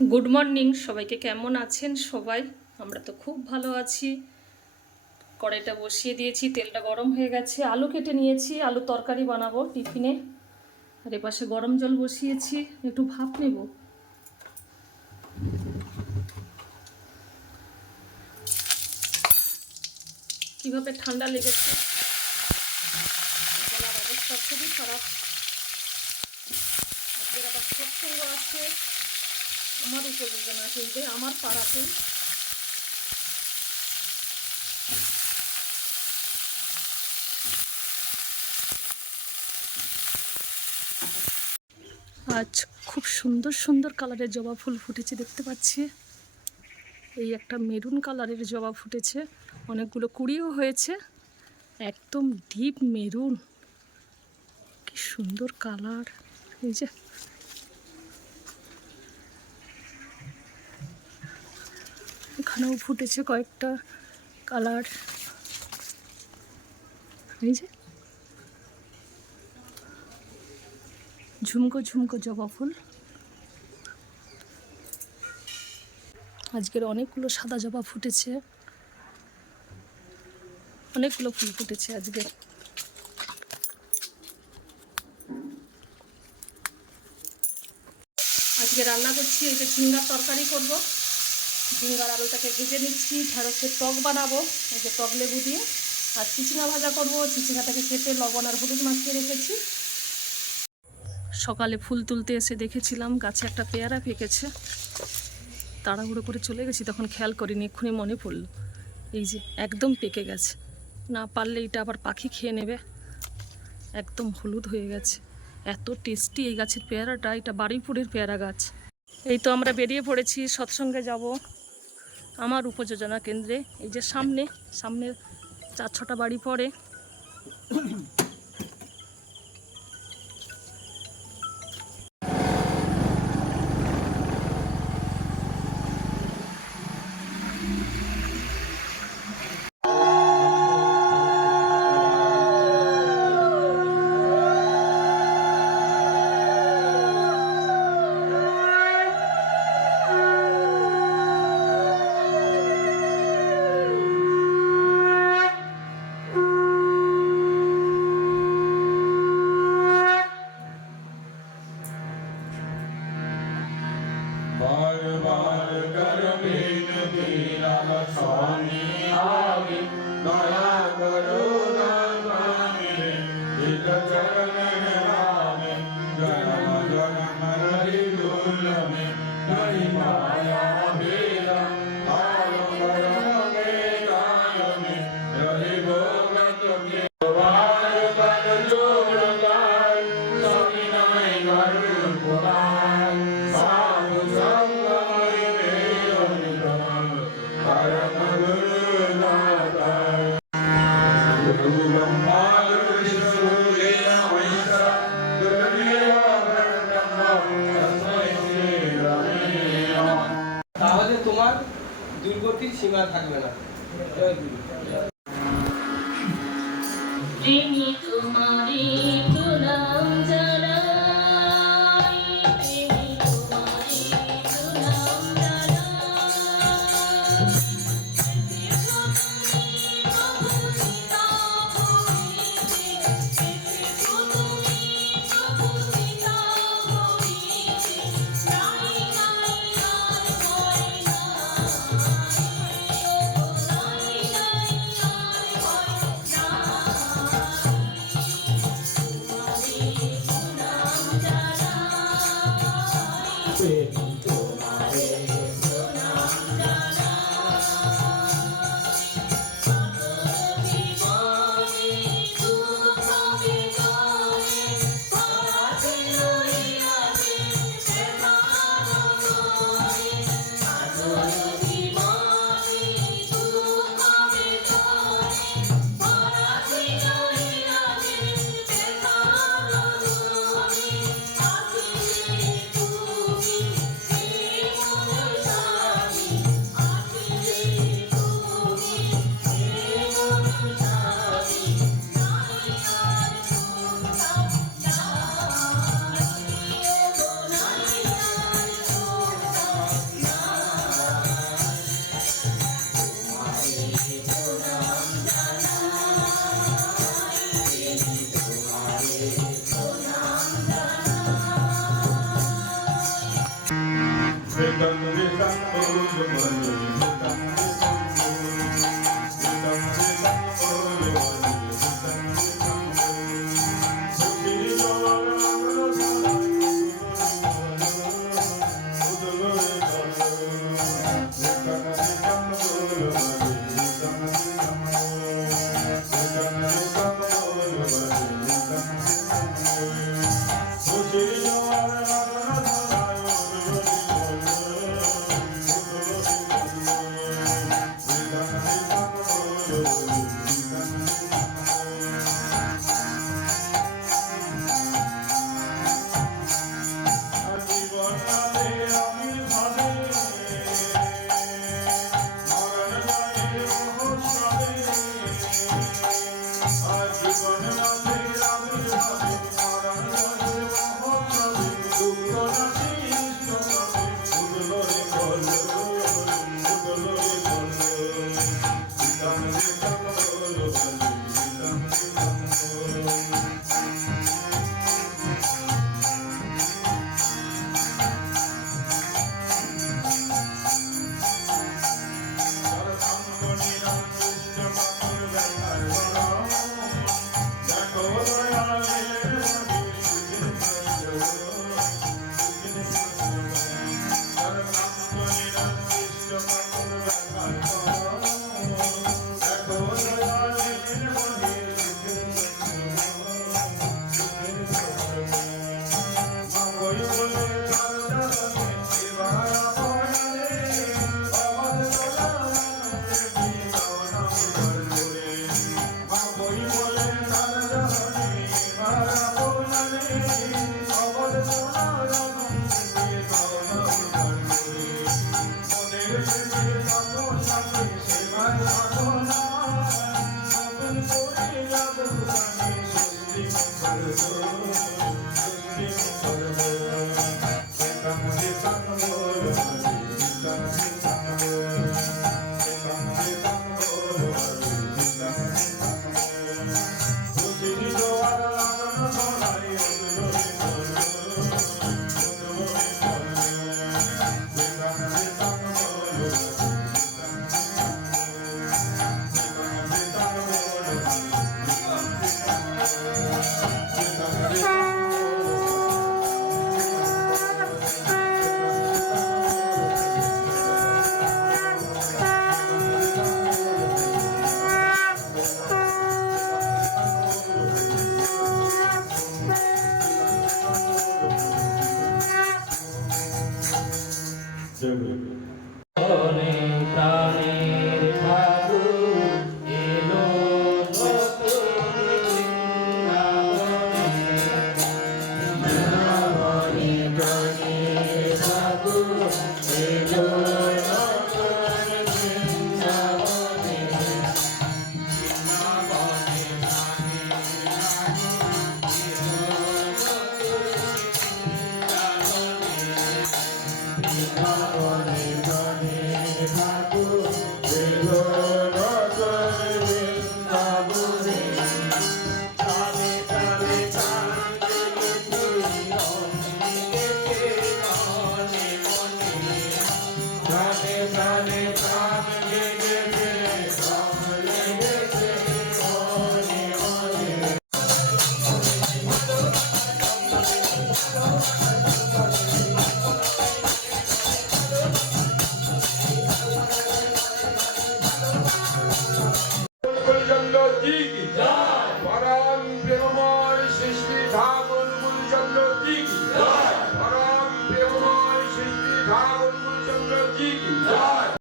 Good morning সবাইকে কেমন আছেন সবাই? আমরা তো খুব ভালো আছি। কড়াইটা বসিয়ে দিয়েছি, তেলটা গরম হয়ে গেছে। আলু কেটে নিয়েছি, আলু তরকারি বানাবো টিফিনে। আর এপাশে গরম জল বসিয়েছি, একটু ভাপ নেব। কীভাবে ঠান্ডা লেগেছে? খুবই খারাপ। আজকের আছে। আমার উপযোজনা চলবে আমার পাড়াতেই আজ খুব সুন্দর সুন্দর কালারের জবা ফুল ফুটেছে, দেখতে পাচ্ছি। এই একটা মেরুন কালারের জবা ফুটেছে, অনেকগুলো কুড়িও হয়েছে, একদম ডিপ মেরুন। কি সুন্দর কালার, এই যে এখানেও ফুটেছে কয়েকটা কালার। এই যে। ঝুমকো ঝুমকো জবা ফুল। আজকের অনেকগুলো সাদা জবা ফুটেছে। অনেকগুলো ফুল ফুটেছে আজকে। আজকে রান্না করছি, এই যে ঝিঙ্গার তরকারি করব। ঝিঙ্গার আলুটাকে ভেজে নিচ্ছি, ঢেঁড়সের টক বানাবো, এই যে টক লেবু দিয়ে। আর চিচিঙা ভাজা করব, চিচিঙাটাকে কেটে লবণ আর হলুদ মাখিয়ে রেখেছি। সকালে ফুল তুলতে এসে দেখেছিলাম গাছে একটা পেয়ারা পেকেছে তাড়াহুড়ো করে চলে গেছি, তখন খেয়াল করিনি, এক্ষুনি মনে পড়ল। এই যে একদম পেকে গেছে। না পারলে এটা আবার পাখি খেয়ে নেবে। একদম হলুদ হয়ে গেছে। এত টেস্টি এই গাছের পেয়ারাটা, এটা বারুইপুরের পেয়ারা গাছ। এই তো আমরা বেরিয়ে পড়েছি, সৎসঙ্গে যাব। আমার উপযোজনা কেন্দ্রে এই যে সামনে সামনে চার ছটা বাড়ি পড়ে। সীমা থাকবে না। প্রেমী তোমারে Música